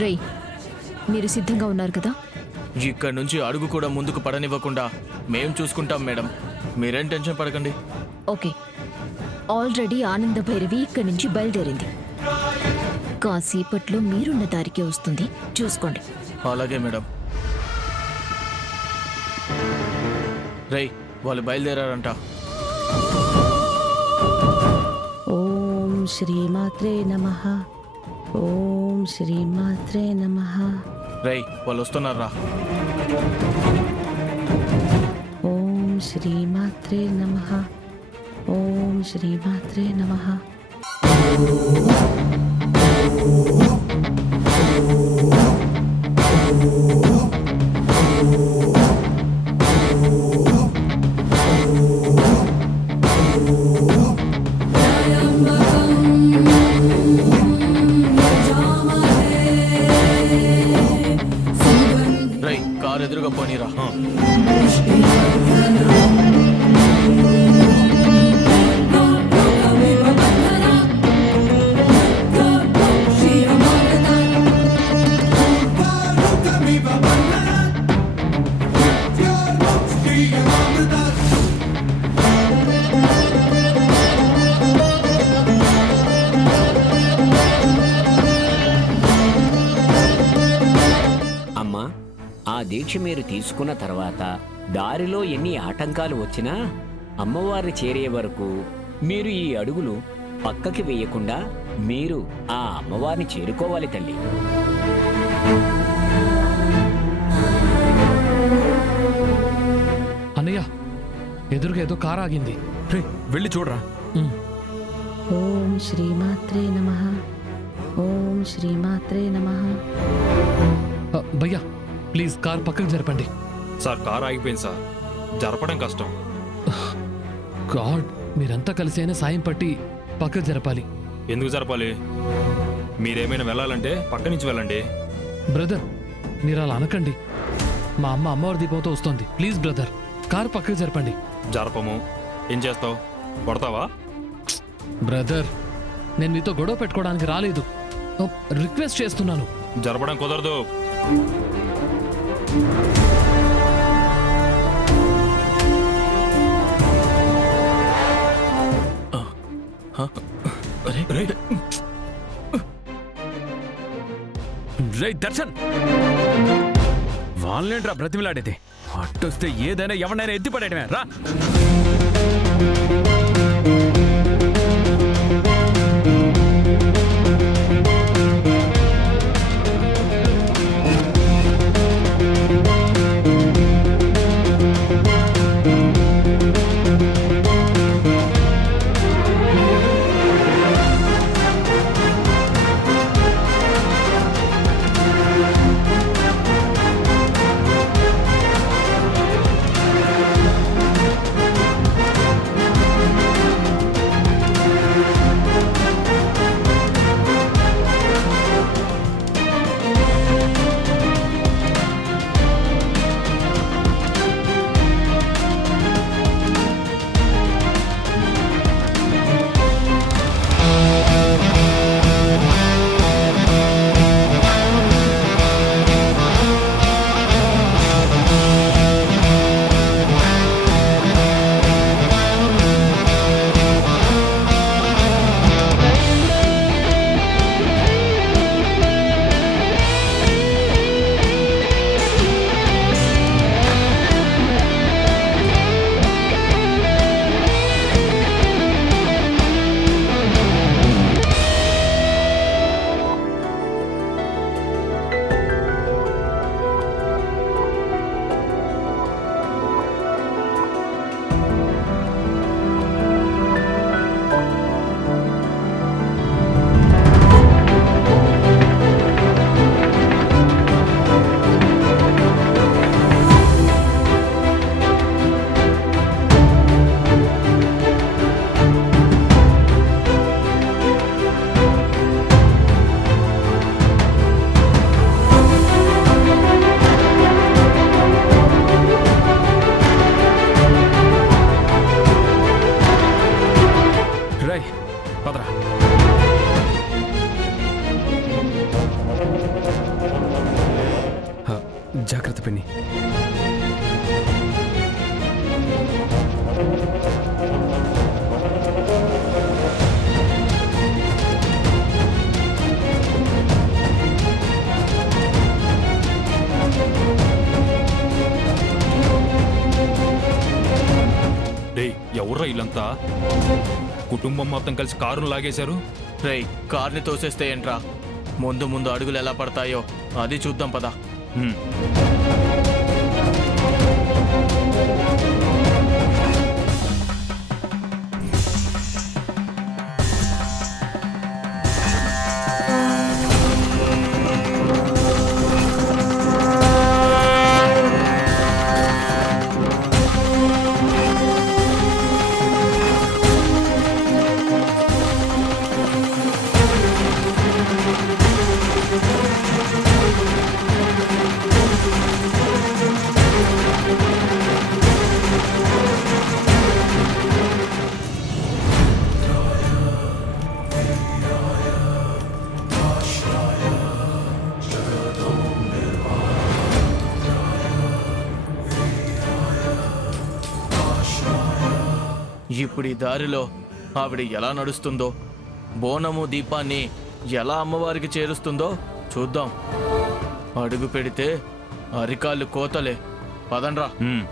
రేయ్, మీరు సిద్ధంగా ఉన్నారు కదా? ఇక్కడ నుంచి అడుగు కూడా ముందుకు పడనివ్వకుండా మేం చూసుకుంటాం మేడం. మీరేం టెన్షన్ పడకండి. ఓకే, ఆల్రెడీ ఆనంద భైరవి ఇక్కడి నుంచి బయలుదేరింది. కాసేపట్లో మీరున్న దారికే వస్తుంది, చూసుకోండి. అలాగే మేడం. రేయ్, వాళ్ళు బయలుదేరారంట. ఓం శ్రీమాత్రే నమః. ఓం శ్రీమాత్రే నమః. రేయ్, వాళ్ళు వస్తున్నారా? ఓం శ్రీమాత్రే నమః. ఓం శ్రీమాత్రే నమః. రేయ్, కారు ఎదురుగా పోనీరా. అమ్మా, ఆ దీక్ష మీరు తీసుకున్న తర్వాత దారిలో ఎన్ని ఆటంకాలు వచ్చినా అమ్మవారిని చేరే వరకు మీరు ఈ అడుగులు పక్కకి వేయకుండా మీరు ఆ అమ్మవారిని చేరుకోవాలి తల్లి. అన్నయ్య, ఎదురుగా ఏదో కారు ఆగింది. వెళ్ళి చూడరా. ఓం శ్రీమాత్రే నమః. ఓం శ్రీమాత్రే నమః. భయ్యా, ప్లీజ్ కార్ పక్కకు జరపండి. సార్, కారు ఆగిపోయింది సార్. జరపడం కష్టం. గాడ్, మీరంతా కలిసి అయినా సాయం పట్టి పక్కకు జరపాలి. ఎందుకు జరపాలి? మీరేమైనా వెళ్ళాలంటే పక్క నుంచి వెళ్ళండి. బ్రదర్, మీరు అలా అనకండి. మా అమ్మ అమ్మవారి దీపంతో వస్తుంది. ప్లీజ్ బ్రదర్, కారు పక్కకు జరపండి. జరపము. ఏం చేస్తావు? కొడతావా? బ్రదర్, నేను మీతో గొడవ పెట్టుకోవడానికి రాలేదు. రిక్వెస్ట్ చేస్తున్నాను. జరపడం కుదరదు. రేయ్ దర్శన్, వాళ్ళేంట్రా బ్రతిమిలాడేది? అట్టొస్తే ఏదైనా ఎవరినైనా ఎత్తిపడేయడమే రా. జాగ్రత్త పిన్ని. డేయ్ ఎవర్రా వీళ్ళంతా? కుటుంబం మొత్తం కలిసి కారును లాగేశారు. రేయ్, కార్ని తోసేస్తే ఏంట్రా? ముందు ముందు అడుగులు ఎలా పడతాయో అది చూద్దాం పదా. హ్మ్. ఇప్పుడు ఈ దారిలో ఆవిడ ఎలా నడుస్తుందో, బోనము దీపాన్ని ఎలా అమ్మవారికి చేరుస్తుందో చూద్దాం. అడుగు పెడితే అరికాళ్ళు కోతలే. పదండ్రా. హ్మ్.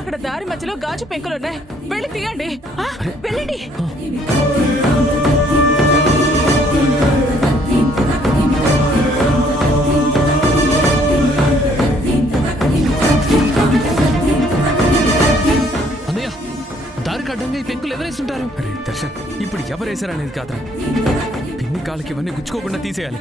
అక్కడ దారి మధ్యలో గాజు పెంకులున్నాయి, వెళ్ళి తీయండి. వెళ్ళండి. అన్నయ్య, దారికి అడ్డంగా ఈ పెంకులు ఎవరేస్తుంటారు? అరే దర్శన్, ఇప్పుడు ఎవరేసారనేది కాదురా, పిన్ని కాళ్ళకి ఇవన్నీ గుచ్చుకోకుండా తీసేయాలి.